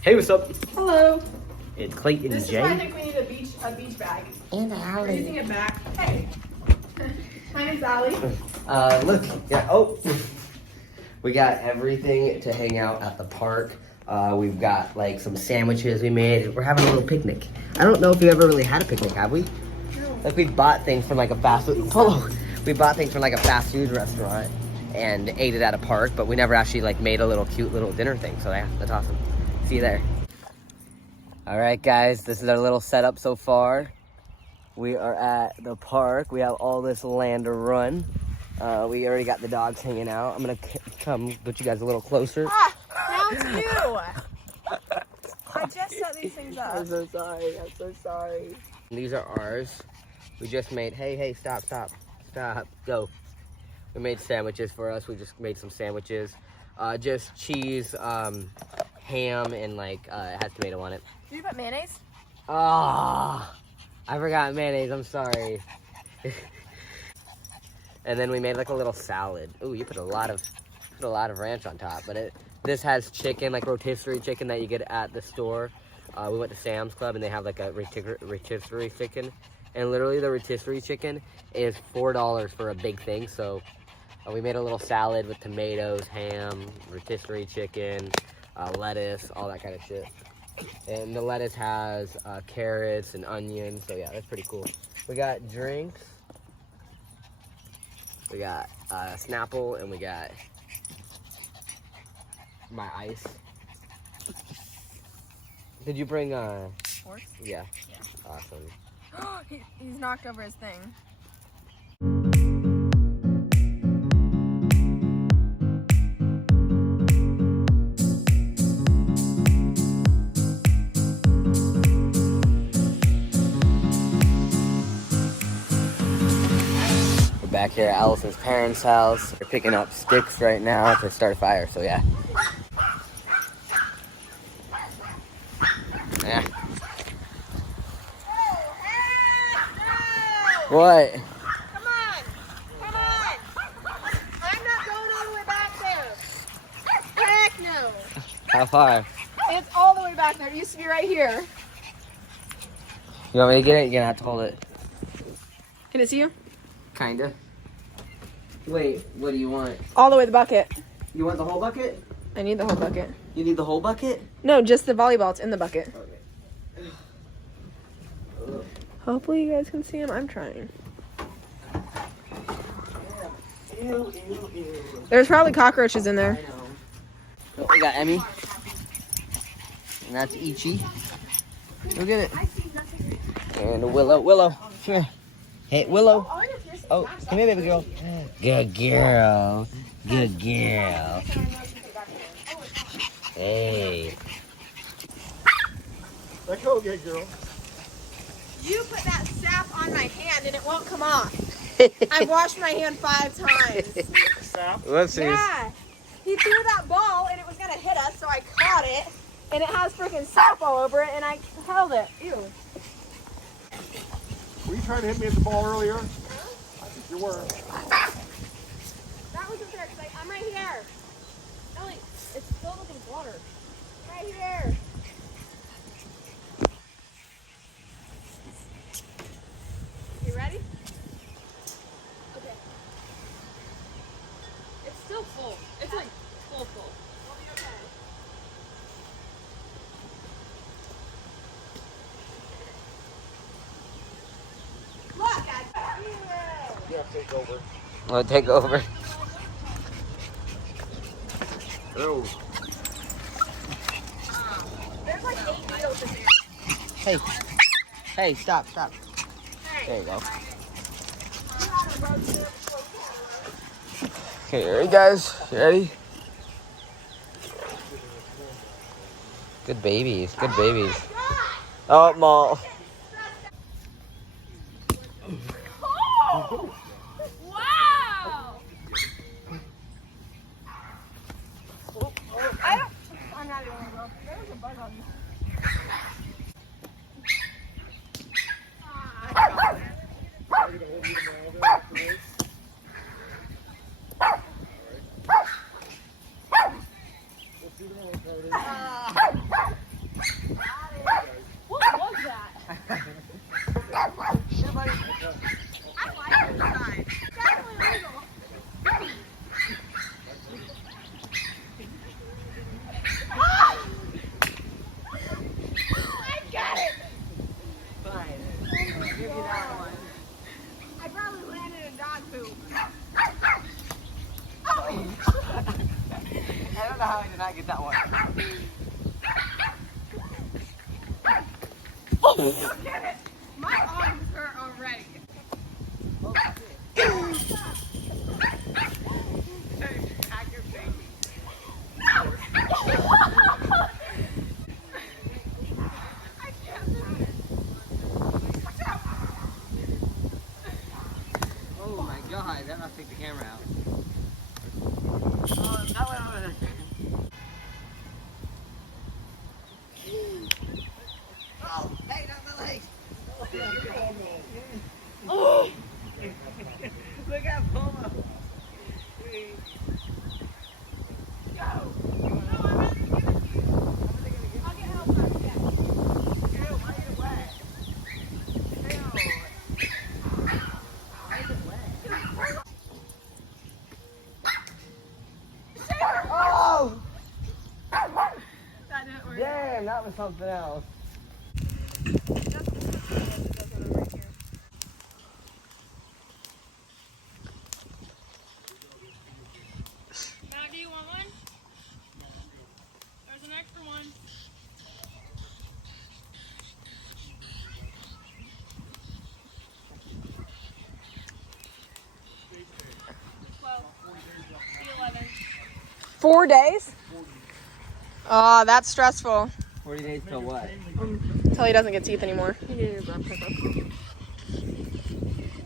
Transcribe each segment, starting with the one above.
Hey, what's up? Hello. It's Clayton This J. is why I think we need a beach bag. And We're Allie. using it back. Hey. My name's Allie. Look, we got everything to hang out at the park. We've got like some sandwiches we made. We're having a little picnic. I don't know if we ever really had a picnic, have we? No. Like we bought things from like a fast food. Polo. We bought things from like a fast food restaurant and ate it at a park, but we never actually like made a little cute little dinner thing. So yeah, that's awesome. See you there. All right, guys, this is our little setup so far. We are at the park. We have all this land to run. We already got the dogs hanging out. I'm gonna come get you guys a little closer. Ah, now it's you. I just set these things up. I'm so sorry. I'm so sorry. These are ours. We just made. Hey, stop, go. We made sandwiches for us. We just made some sandwiches. Just cheese, ham, and like it has tomato on it. Did you put mayonnaise? Ah. I forgot mayonnaise, I'm sorry. And then we made like a little salad. Ooh, you put a lot of ranch on top, but this has chicken, like rotisserie chicken that you get at the store. We went to Sam's Club and they have like a rotisserie chicken. And literally the rotisserie chicken is $4 for a big thing. So we made a little salad with tomatoes, ham, rotisserie chicken, lettuce, all that kind of shit. And the lettuce has carrots and onions, so yeah, that's pretty cool. We got drinks. We got Snapple, and we got my ice. Did you bring Forks? Yeah. Yeah. Awesome. He's knocked over his thing. Back here at Allison's parents' house. We're picking up sticks right now to start a fire, so yeah. Yeah. What? Come on. I'm not going all the way back there. Heck no. How far? It's all the way back there. It used to be right here. You want me to get it? You're gonna have to hold it. Can it see you? Kinda. Wait, what do you want? All the way to the bucket. You want the whole bucket? I need the whole bucket. You need the whole bucket? No, just the volleyball. It's in the bucket. Okay. Hopefully you guys can see him. I'm trying. Ew. There's probably cockroaches in there. So we got Emmy. And that's Ichi. Go get it. And Willow. Come here. Hey, Willow. Oh, come here, baby girl. Good girl. Hey. Let go, good girl. You put that sap on my hand and it won't come off. I've washed my hand 5 times. Sap. Whoopsies. Yeah. He threw that ball and it was going to hit us, so I caught it. And it has freaking sap all over it and I held it. Ew. Were you trying to hit me at the ball earlier? I think you were. That wasn't fair because I'm right here. Ellie, it's filled with water. Right here. You ready? Okay. It's still full. It's like full. We'll be okay. Look, Yeah, take over. I'll take over. Oh. there's like 8 needles in there. Hey, stop. Hey. There you go. Okay, you ready, guys? You ready? Good babies. Oh, Maul. Oh! Wow! I'm not even gonna go. There's a bug on you. My arms hurt already. Oh my god, that must take the camera out. Oh, hey, not my legs. Oh! Look at Poma. Oh! That didn't work. Damn, that was something else. Now, do you want one? There's an extra one. The 11. 4 days? Oh, that's stressful. 40 days till what? Until he doesn't get teeth anymore.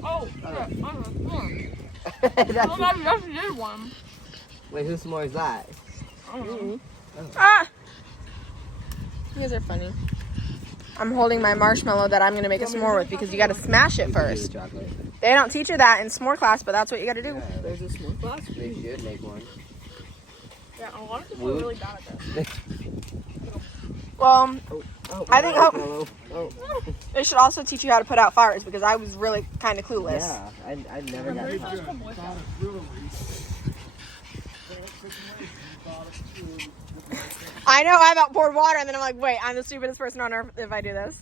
Oh, That's, you did one. wait, whose s'more is that? Ah! You guys are funny. I'm holding my marshmallow that I'm going to make a s'more with because you got to smash it first. Chocolate. They don't teach you that in s'more class, but that's what you got to do. Yeah, there's a s'more class? They should make one. Yeah, a lot of people are really bad at this. Well, I think they should also teach you how to put out fires because I was really kind of clueless. Yeah, I never got that. I know I've outpoured water and then I'm like, wait, I'm the stupidest person on earth if I do this.